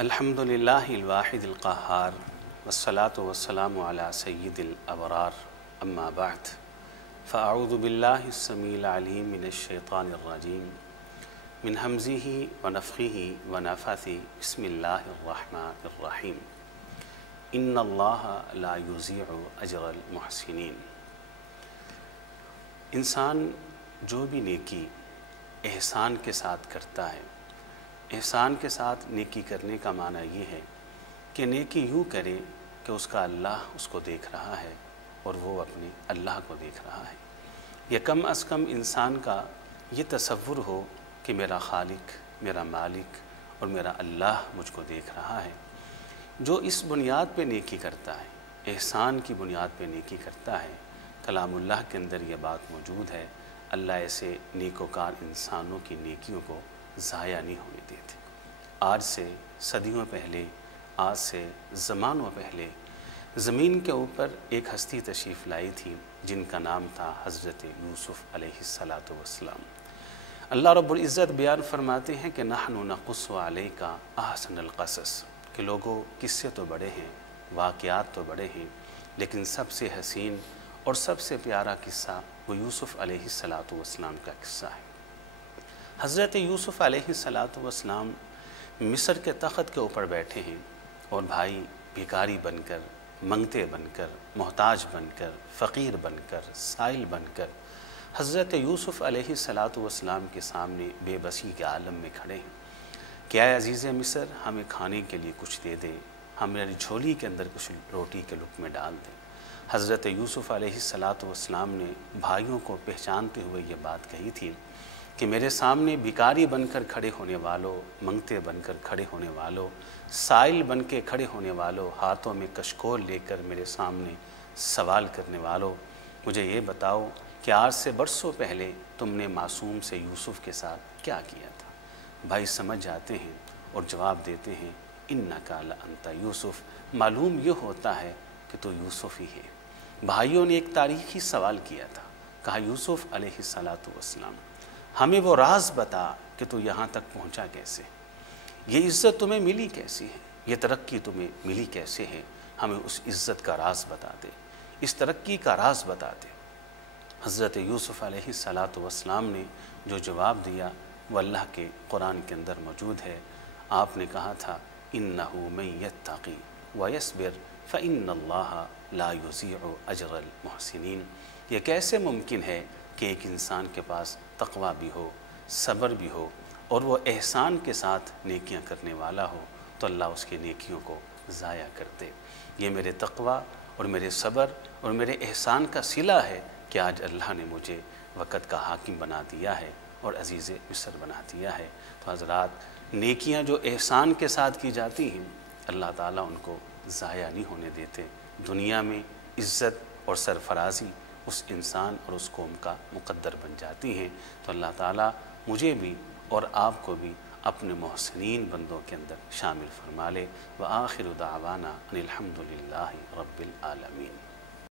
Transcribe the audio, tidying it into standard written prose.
الحمدللہ الواحد القہار والصلاة والسلام علی سید الابرار اما بعد فاعوذ باللہ السمیع العلیم من الشیطان الرجیم من حمزہ ونفخہ ونفثہ بسم اللہ الرحمن الرحیم ان اللہ لا یضیع اجر المحسنین۔ انسان جو بھی نیکی احسان کے ساتھ کرتا ہے، احسان کے ساتھ نیکی کرنے کا معنی یہ ہے کہ نیکی یوں کرے کہ اس کا اللہ اس کو دیکھ رہا ہے اور وہ اپنے اللہ کو دیکھ رہا ہے، یا کم از کم انسان کا یہ تصور ہو کہ میرا خالق، میرا مالک اور میرا اللہ مجھ کو دیکھ رہا ہے۔ جو اس بنیاد پہ نیکی کرتا ہے، احسان کی بنیاد پہ نیکی کرتا ہے، کلام اللہ کے اندر یہ بات موجود ہے، اللہ ایسے نیکوکار انسانوں کی نیکیوں کو ضائع نہیں ہونے دیتے۔ آج سے صدیوں پہلے، آج سے زمانوں پہلے زمین کے اوپر ایک ہستی تشریف لائی تھی جن کا نام تھا حضرت یوسف علیہ السلام۔ اللہ رب العزت بیان فرماتے ہیں کہ نحن نقص علیک احسن القصص، کہ لوگوں قصے تو بڑے ہیں، واقعات تو بڑے ہیں، لیکن سب سے حسین اور سب سے پیارا قصہ وہ یوسف علیہ السلام کا قصہ ہے۔ حضرت یوسف علیہ السلام مصر کے تخت کے اوپر بیٹھے ہیں اور بھائی بھکاری بن کر، منگتے بن کر، محتاج بن کر، فقیر بن کر، سائل بن کر حضرت یوسف علیہ السلام کے سامنے بے بسی کے عالم میں کھڑے ہیں کہ اے عزیز مصر، ہمیں کھانے کے لیے کچھ دے دے، ہماری جھولی کے اندر کچھ روٹی کے لقمے ڈال دیں۔ حضرت یوسف علیہ السلام نے بھائیوں کو پہچانتے ہوئے یہ بات کہی تھی کہ میرے سامنے بھکاری بن کر کھڑے ہونے والوں، منگتے بن کر کھڑے ہونے والوں، سائل بن کے کھڑے ہونے والوں، ہاتھوں میں کشکول لے کر میرے سامنے سوال کرنے والوں، مجھے یہ بتاؤ کہ آج سے برسوں پہلے تم نے معصوم سے یوسف کے ساتھ کیا کیا تھا؟ بھائی سمجھ جاتے ہیں اور جواب دیتے ہیں انک لانت یوسف، معلوم یہ ہوتا ہے کہ تو یوسف ہی ہے۔ بھائیوں نے ایک تاریخی سوال کیا تھا، کہا یوسف علیہ السلام ہمیں وہ راز بتا کہ تو یہاں تک پہنچا کیسے، یہ عزت تمہیں ملی کیسی ہے، یہ ترقی تمہیں ملی کیسے ہے، ہمیں اس عزت کا راز بتا دے، اس ترقی کا راز بتا دے۔ حضرت یوسف علیہ السلام نے جو جواب دیا وہ اللہ کے قرآن کے اندر موجود ہے۔ آپ نے کہا تھا انہ من یتقی ویصبر فإن اللہ لا یضیع اجر المحسنین۔ یہ کیسے ممکن ہے کہ ایک انسان کے پاس تقوی بھی ہو، صبر بھی ہو اور وہ احسان کے ساتھ نیکیاں کرنے والا ہو تو اللہ اس کی نیکیوں کو ضائع کرتے۔ یہ میرے تقوی اور میرے صبر اور میرے احسان کا صلہ ہے کہ آج اللہ نے مجھے وقت کا حاکم بنا دیا ہے اور عزیز مصر بنا دیا ہے۔ تو حضرات، نیکیاں جو احسان کے ساتھ کی جاتی ہیں اللہ تعالیٰ ان کو ضائع نہیں ہونے دیتے۔ دنیا میں عزت اور سرفرازی اس انسان اور اس قوم کا مقدر بن جاتی ہیں۔ تو اللہ تعالیٰ مجھے بھی اور آپ کو بھی اپنے محسنین بندوں کے اندر شامل فرما لے۔ وآخر دعوانا ان الحمد للہ رب العالمین۔